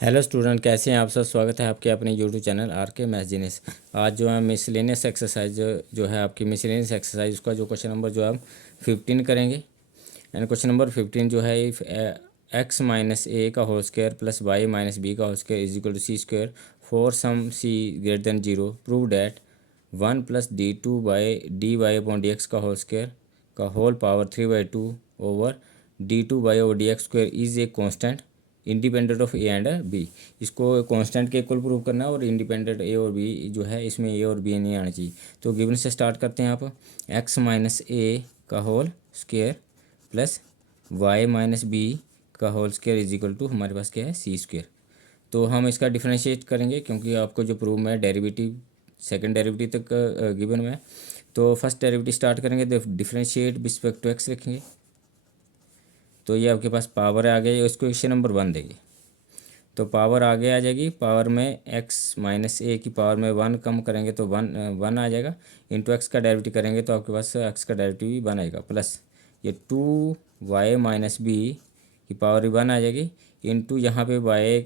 Hello student, कैसे हैं आप सब। स्वागत है आपके अपने यूट्यूब चैनल आर के मैथजीनियस। आज जो है मिसलेनियस एक्सरसाइज जो है आपकी मिसलेनियस एक्सरसाइज उसका जो क्वेश्चन नंबर जो है 15 करेंगे। एंड क्वेश्चन नंबर 15 जो है इफ एक्स माइनस ए का whole square plus Y minus B का whole square is equal to C square for some c greater than zero prove that 1 plus dy upon D x का whole square का whole power 3/2 over d2 over D x square is a constant independent of a and b. इसको constant के equal prove करना है और independent ए और B जो है इसमें ए और बी नहीं आना चाहिए। तो गिवन से स्टार्ट करते हैं आप। एक्स माइनस ए का whole square plus Y minus B का whole square is equal to हमारे पास क्या है सी स्क्वायर। तो हम इसका डिफ्रेंशिएट करेंगे क्योंकि आपको जो प्रूव में डेरिवेटिव सेकंड डेरिवेटिव तक गिवन में। तो फर्स्ट डेरिवेटिव स्टार्ट करेंगे तो डिफ्रेंशिएट रिस्पेक्ट टू एक्स रखेंगे। तो ये आपके पास पावर आ गया, इसको क्वेश्चन नंबर 1 देंगे तो पावर आगे आ जाएगी। पावर में एक्स माइनस ए की पावर में 1 कम करेंगे तो 1 आ जाएगा। इंटू एक्स का डेरिवेटिव करेंगे तो आपके पास एक्स का डेरिवेटिव भी 1 आएगा प्लस ये 2y माइनस बी की पावर भी 1 आ जाएगी। इंटू यहाँ पे y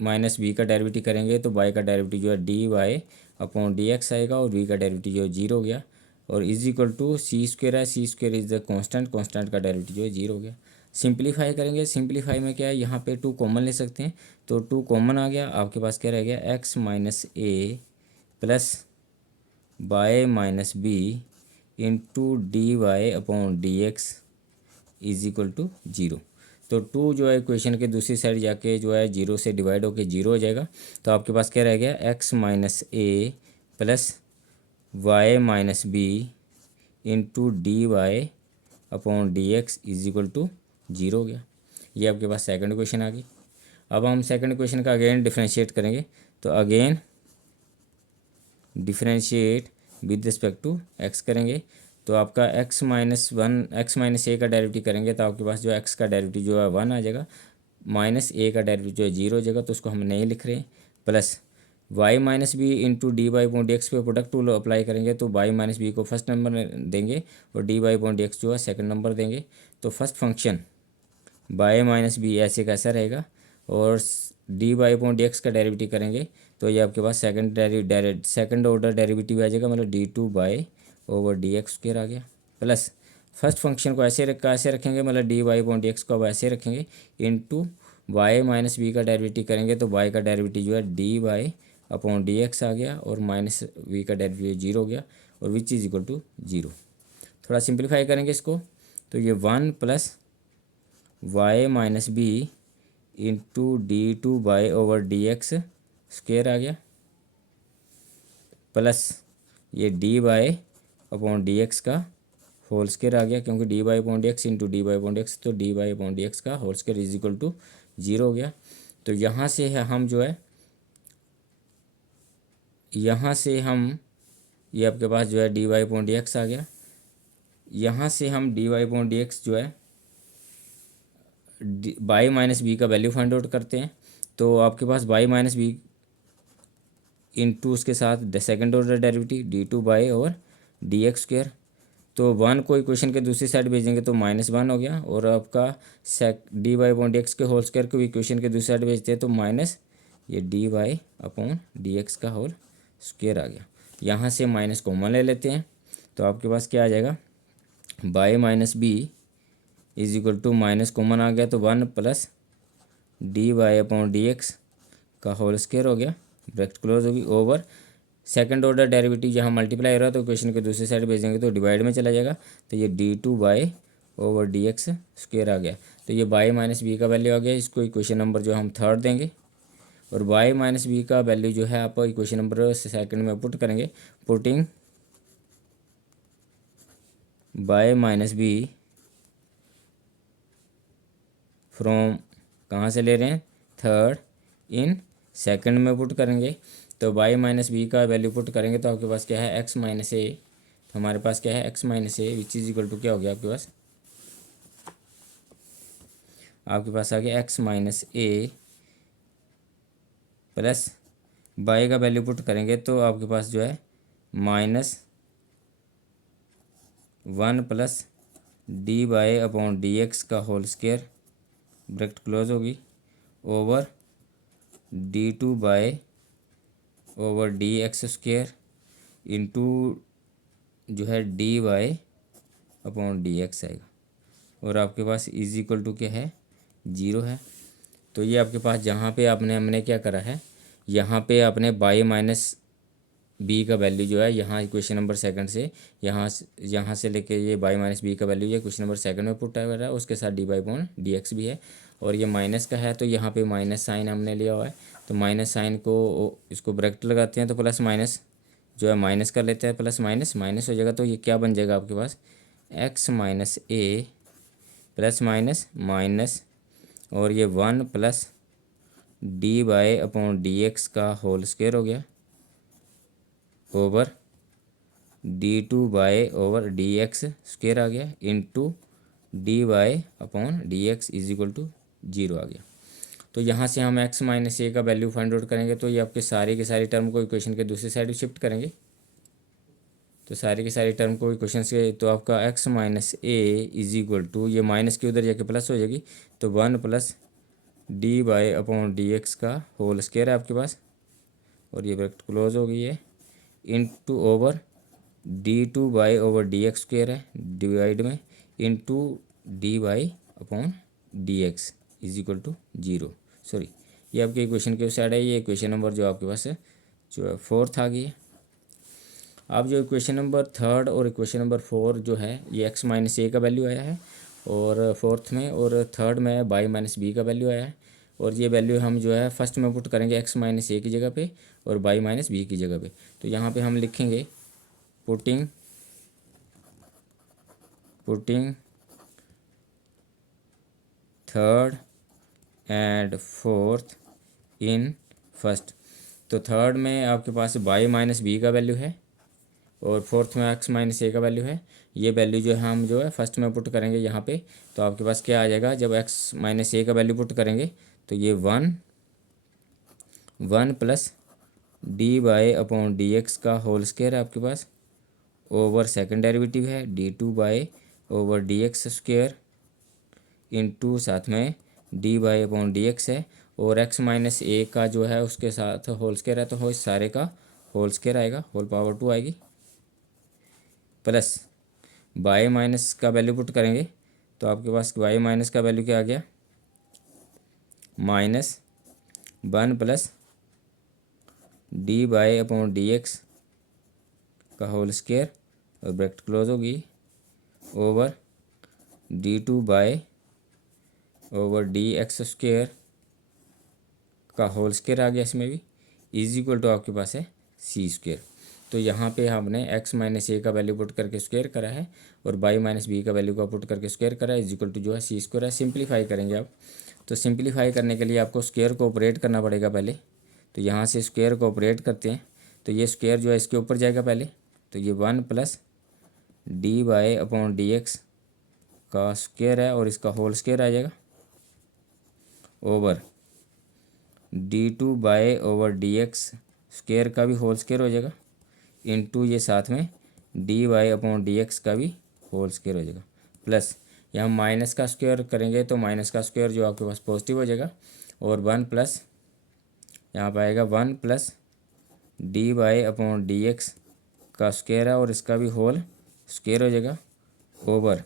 माइनस बी का डेरिवेटिव करेंगे तो y का डेरिवेटिव जो है D Y upon D X आएगा और b का डेरिवेटिव जो है 0 हो गया। और is equal to C square है, C square is the constant का डेरिवेटिव जो है 0 हो गया। सिंप्लीफाई करेंगे, सिंप्लीफाई में क्या है यहाँ पे 2 कॉमन ले सकते हैं तो 2 कॉमन आ गया। आपके पास क्या रह गया X minus A plus Y minus B into D Y upon D X is equal to 0। तो 2 जो है इक्वेशन के दूसरी साइड जाके जो है 0 से डिवाइड होके 0 हो जाएगा। तो आपके पास क्या रह गया X minus A plus Y minus B into D Y upon D X is equal to 0 हो गया। ये आपके पास सेकंड क्वेश्चन आ गई। अब हम सेकंड क्वेश्चन का अगेन डिफ्रेंशिएट करेंगे तो again differentiate with respect to X करेंगे तो आपका एक्स माइनस ए का डेरिवेटिव करेंगे तो आपके पास जो एक्स का डेरिवेटिव जो है 1 आ जाएगा, माइनस ए का डेरिवेटिव जो है 0 हो जाएगा तो उसको हम नहीं लिख रहे हैं। Plus Y minus B into D Y upon D X पे प्रोडक्ट टूल अप्लाई करेंगे तो वाई माइनस बी को फर्स्ट नंबर देंगे और D Y upon D x जो है सेकंड नंबर देंगे। तो first function Y minus B ऐसे कैसा रहेगा और D Y upon D x का डेरिवेटिव करेंगे तो ये आपके पास सेकंड ऑर्डर डेरिवेटिव आ जाएगा, मतलब d2 over D x square आ गया। प्लस फर्स्ट फंक्शन को कैसे रखेंगे, मतलब d Y upon D x को वैसे रखेंगे इंटू वाई माइनस बी का डेरिवेटिव करेंगे तो वाई का डेरिवेटिव जो है D Y upon D x आ गया और माइनस वी का डेरिवेटिव 0 हो गया और विच इज इक्वल टू 0। थोड़ा सिंप्लीफाई करेंगे इसको तो ये 1 plus Y minus B into d2 over D x square आ गया प्लस ये D Y upon D x का होल स्क्वेयर आ गया क्योंकि d Y upon D x into D Y upon D x तो d Y upon D x का whole square is equal to 0 हो गया। तो यहाँ से हम जो है ये आपके पास जो है D Y upon D x आ गया। यहाँ से हम d Y upon D x जो है बाई माइनस बी का वैल्यू फाइंड आउट करते हैं तो आपके पास बाई माइनस बी इंटू उसके साथ सेकंड ऑर्डर डेरिवेटिव d2 और डी एक्स स्क्वेयर। तो 1 को इक्वेशन के दूसरी साइड भेजेंगे तो -1 हो गया और आपका D Y upon D X के होल स्क्वायर को इक्वेशन के दूसरी साइड भेजते हैं तो माइनस ये D Y upon D x का होल स्क्वायर आ गया। यहाँ से माइनस कॉमन ले लेते हैं तो आपके पास क्या आ जाएगा y minus b is equal to minus common आ गया तो 1 plus D Y upon D x का होल स्क्वायर हो गया, ब्रैकेट क्लोज होगी ओवर सेकंड ऑर्डर डेरिवेटिव जहाँ मल्टीप्लाई हो रहा है तो क्वेश्चन के दूसरी साइड भेजेंगे तो डिवाइड में चला जाएगा तो ये d2 over D x square आ गया। तो ये बाई माइनस बी का वैल्यू आ गया, इसको इक्वेशन नंबर जो हम थर्ड देंगे और बाई माइनस बी का वैल्यू जो है आप इक्वेशन नंबर सेकंड में पुट करेंगे। Putting y minus b from कहाँ से ले रहे हैं थर्ड इन सेकंड में पुट करेंगे तो बाई माइनस बी का वैल्यू पुट करेंगे तो आपके पास क्या है एक्स माइनस ए। तो हमारे पास क्या है X minus A which is equal to क्या हो गया आपके पास आ गया X minus A plus by का वैल्यू पुट करेंगे तो आपके पास जो है -1 plus D Y upon D x का होल स्क्वायर ब्रैकेट क्लोज होगी ओवर d2/dx² इंटू जो है dy/dx आएगा। और आपके पास इज इक्वल टू क्या है, 0 है। तो ये आपके पास जहाँ पे हमने क्या करा है, यहाँ पे आपने y माइनस बी का वैल्यू जो है यहाँ इक्वेशन नंबर सेकंड से यहाँ से लेके ये y माइनस बी का वैल्यू ये क्वेश्चन नंबर सेकंड में पुट कर रहा है, उसके साथ dy/dx भी है। और ये माइनस का है तो यहाँ पे माइनस साइन हमने लिया हुआ है, तो माइनस साइन को इसको ब्रैकेट लगाते हैं तो प्लस माइनस जो है माइनस कर लेते हैं, प्लस माइनस माइनस हो जाएगा। तो ये क्या बन जाएगा आपके पास, x minus A plus minus minus और ये 1 प्लस dy/dx का होल स्क्वायर हो गया ओवर d2/dx² आ गया into dy/dx is equal to 0 आ गया। तो यहाँ से हम x माइनस ए का वैल्यू फाइंड आउट करेंगे, तो ये आपके सारे के सारे टर्म को इक्वेशन के दूसरी साइड शिफ्ट करेंगे। तो सारी की सारी टर्म को इक्वेशन से, तो आपका x minus A is equal to, ये माइनस की उधर जाके प्लस हो जाएगी, तो 1 प्लस dy/dx का होल स्क्वायर है आपके पास, और ये ब्रैकेट क्लोज हो गई है, इंटू ओवर d2/dx² है डिवाइड में into dy/dx is equal to 0। Sorry, ये आपके इक्वेशन के साइड है, ये इक्वेशन नंबर जो आपके पास है जो है 4th आ गई है। अब जो इक्वेशन नंबर 3rd और इक्वेशन नंबर 4 जो है ये x माइनस ए का वैल्यू आया है और 4th में, और 3rd में y माइनस बी का वैल्यू आया है। और ये वैल्यू हम जो है फर्स्ट में पुट करेंगे x माइनस ए की जगह पे और y माइनस बी की जगह पे। तो यहाँ पे हम लिखेंगे putting 3rd and 4th in first. तो 3rd में आपके पास y माइनस बी का वैल्यू है और 4th में x माइनस ए का वैल्यू है। ये वैल्यू जो है हम जो है फर्स्ट में पुट करेंगे यहाँ पे, तो आपके पास क्या आ जाएगा, जब x माइनस ए का वैल्यू पुट करेंगे तो ये 1 प्लस dy/dx का होल स्क्वायर है आपके पास, ओवर सेकंड डेरिवेटिव है d2/dx² इंटू साथ में dy/dx है, और x माइनस ए का जो है उसके साथ होल स्क्वायर है, तो हो इस सारे का होल स्क्वायर आएगा, होल पावर 2 आएगी, प्लस y माइनस का वैल्यू पुट करेंगे तो आपके पास y माइनस का वैल्यू क्या आ गया, -1 प्लस dy/dx का होल स्क्वायर और ब्रैकेट क्लोज होगी ओवर d2/dx² का होल स्क्वायर आ गया, इसमें भी इज इक्वल टू आपके पास है c²। तो यहाँ पे हमने x माइनस ए का वैल्यू पुट करके स्क्वायर करा है और y माइनस बी का वैल्यू का पुट करके स्क्वायर करा है, इज इक्वल टू जो है c² है। सिंप्लीफाई करेंगे आप, तो सिंप्लीफाई करने के लिए आपको स्क्वायर को ऑपरेट करना पड़ेगा पहले। तो यहाँ से स्क्वायर को ऑपरेट करते हैं, तो ये स्क्वायर जो है इसके ऊपर जाएगा पहले, तो ये 1 प्लस dy/dx का स्क्वायर है और इसका होल स्क्वायर आ जाएगा ओवर d2/dx² का भी होल स्क्वायर हो जाएगा इंटू ये साथ में dy/dx का भी होल स्क्वायर हो जाएगा, प्लस यहाँ माइनस का स्क्वायर करेंगे तो माइनस का स्क्वायर जो आपके पास पॉजिटिव हो जाएगा, और 1 प्लस यहाँ पर आएगा 1 प्लस dy/dx का स्क्वायर है और इसका भी होल स्क्वायर हो जाएगा ओवर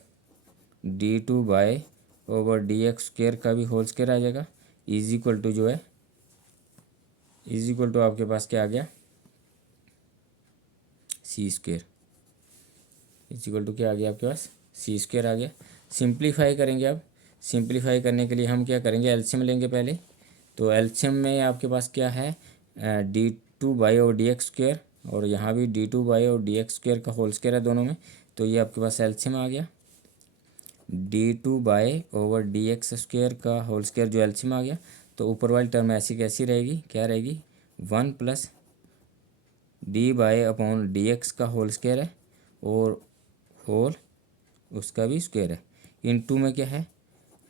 d2/dx² का भी होल स्क्वायर आ जाएगा, इज इक्वल टू जो है इज इक्वल टू आपके पास क्या आ गया, c²। इज इक्वल टू क्या आ गया आपके पास, c² आ गया। सिंप्लीफाई करेंगे अब, सिंप्लीफाई करने के लिए हम क्या करेंगे, एलसीएम लेंगे पहले। तो एलसीएम में आपके पास क्या है, d2/dx² और यहाँ भी d2/dx² का होल स्क्वायर है दोनों में, तो ये आपके पास एलसीएम आ गया, d2/dx² का होल स्क्वायर जो एलसीएम आ गया। तो ऊपर वाली टर्म ऐसी कैसी रहेगी, क्या रहेगी, 1 प्लस d/dx का होल स्क्वायर है और होल उसका भी स्क्वायर है, इनटू में क्या है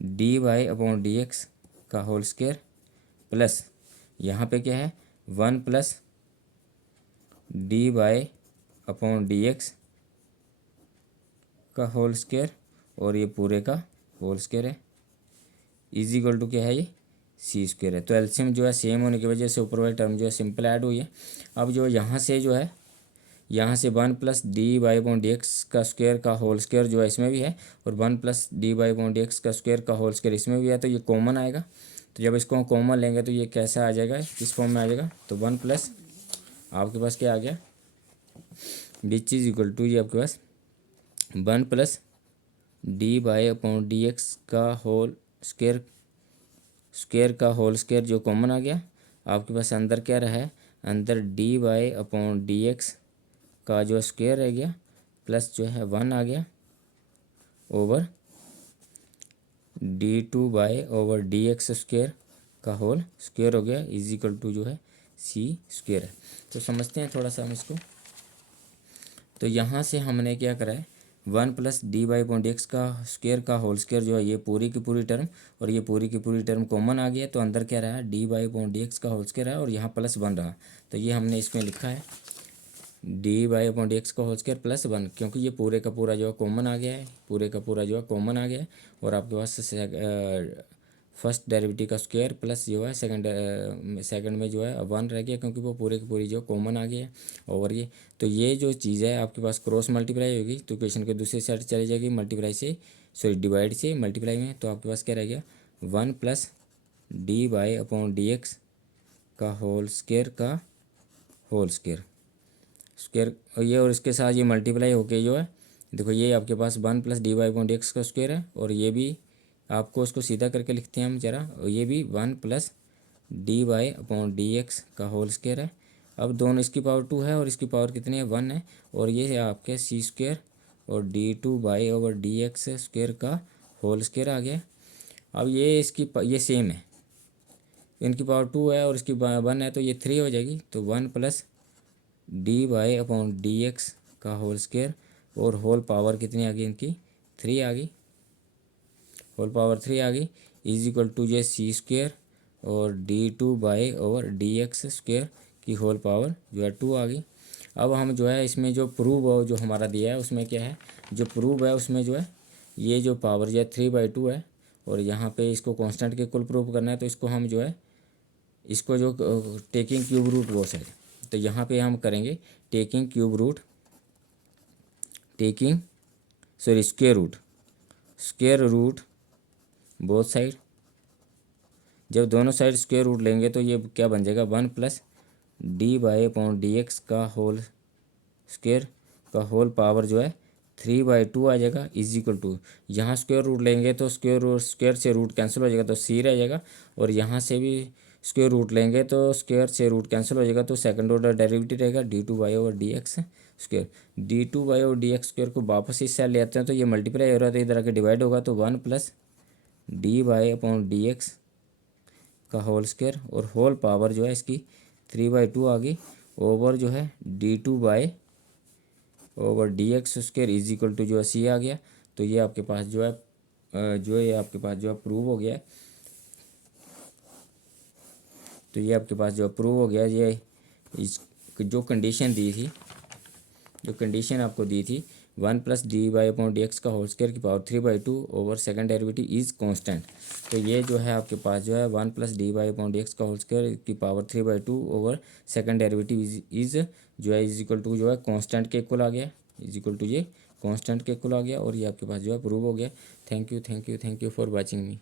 dy/dx का होल स्क्वायर, प्लस यहाँ पे क्या है 1 प्लस dy/dx का होल स्क्वायर और ये पूरे का होल स्क्वायर है, इज इक्वल टू क्या है, ये सी स्क्वायर है। तो एलसीएम जो है सेम होने की वजह से ऊपर वाली टर्म जो है सिंपल ऐड हुई है। अब जो यहाँ से जो है, यहाँ से 1+dy/dx का स्क्वायर का होल स्क्वायर जो है इसमें भी है, और 1+dy/dx का स्क्वायर का होल स्क्वायर इसमें भी है, तो ये कॉमन आएगा। तो जब इसको हम कॉमन लेंगे तो ये कैसा आ जाएगा, किस फॉर्म में आ जाएगा, तो 1 प्लस आपके पास क्या आ गया, विच इज इक्वल टू ये आपके पास 1+dy/dx का होल स्क्वायर का होल स्क्वायर जो कॉमन आ गया। आपके पास अंदर क्या रहा है, अंदर dy/dx का जो स्क्वायर रह गया, प्लस जो है 1 आ गया ओवर d2/dx स्क्वायर का होल स्क्वायर हो गया, इज इक्वल टू जो है सी स्क्वायर है। तो समझते हैं थोड़ा सा हम इसको। तो यहाँ से हमने क्या करा है, 1+dy/dx का स्क्वायर का होल स्क्वायर जो है ये पूरी की पूरी टर्म, और ये पूरी की पूरी टर्म कॉमन आ गया, तो अंदर क्या रहा, dy/dx का होल स्क्वायर है, और यहाँ +1 रहा। तो ये हमने इसमें लिखा है dy/dx का होल स्क्वायर +1, क्योंकि ये पूरे का पूरा जो है कॉमन आ गया है, पूरे का पूरा जो है कॉमन आ गया है। और आपके पास फर्स्ट डेरिवेटिव का स्क्वायर प्लस जो है सेकंड में जो है 1 रह गया, क्योंकि वो पूरे की पूरी जो कॉमन आ गई है ओवर ये। तो ये जो चीज़ है आपके पास क्रॉस मल्टीप्लाई होगी, तो इक्वेशन के दूसरी साइड चली जाएगी मल्टीप्लाई से, सॉरी डिवाइड से मल्टीप्लाई में। तो आपके पास क्या रह गया, 1+dy/dx का होल स्क्वायर का होल स्क्वायर और ये, और इसके साथ ये मल्टीप्लाई होके जो है, देखो ये आपके पास 1+dy/dx का स्क्वायर है, और ये भी आपको उसको सीधा करके लिखते हैं हम जरा, और ये भी 1+dy/dx का होल स्क्वायर है। अब दोनों, इसकी पावर 2 है और इसकी पावर कितनी है, 1 है, और ये है आपके सी स्क्वायर और d2/dx स्क्वायर का होल स्क्वायर आ गया। अब ये ये सेम है, इनकी पावर 2 है और इसकी 1 है, तो ये 3 हो जाएगी। तो 1+dy/dx का होल स्क्वायर और होल पावर कितनी आ गई इनकी, 3 आ गई, होल पावर 3 आ गई, इज इक्वल टू ये सी स्क्वायर और d2/dx स्क्वायर की होल पावर जो है 2 आ गई। अब हम जो है इसमें जो प्रूव जो हमारा दिया है उसमें क्या है, जो प्रूव है उसमें जो है ये जो पावर जो है 3/2 है, और यहाँ पे इसको कांस्टेंट के इक्वल प्रूव करना है, तो इसको हम जो है इसको जो टेकिंग क्यूब रूट वो है, तो यहाँ पे हम करेंगे taking cube root, square root both side. जब दोनों साइड स्क्वायर रूट लेंगे तो ये क्या बन जाएगा, 1+dy/dx का होल स्क्वायर का होल पावर जो है 3/2 आ जाएगा, इज इक्वल टू, यहाँ स्क्वायर रूट लेंगे तो स्क्वायर से रूट कैंसिल हो जाएगा, तो सी रह जाएगा, और यहाँ से भी स्क्वायर रूट लेंगे तो स्क्वायर से रूट कैंसिल हो जाएगा, तो सेकंड ऑर्डर डेरिवेटिव रहेगा d2/dx स्क्वायर। d2/dx स्क्वायर को वापस इस साइड ले आते हैं, तो ये मल्टीप्लाई हो रहा है तो इधर आके डिवाइड होगा, तो 1+dy/dx का होल स्क्वायर और होल पावर जो है इसकी 3/2 आ गई, ओवर जो है d2/dx square is equal to जो है सी आ गया। तो ये आपके पास जो है प्रूव हो गया है। तो ये आपके पास जो प्रूव हो गया, ये इस जो कंडीशन दी थी, जो कंडीशन आपको दी थी 1+dy/dx का होल स्क्वायर की power 3/2 over second derivative is constant. तो ये जो है आपके पास जो है 1+dy/dx का होल स्क्वायर की power 3/2 over second derivative is जो है इज इक्वल टू जो है कांस्टेंट के इक्वल आ गया, इज इक्वल टू ये कांस्टेंट के इक्वल आ गया, और ये आपके पास जो है प्रूव हो गया। Thank you for watching me.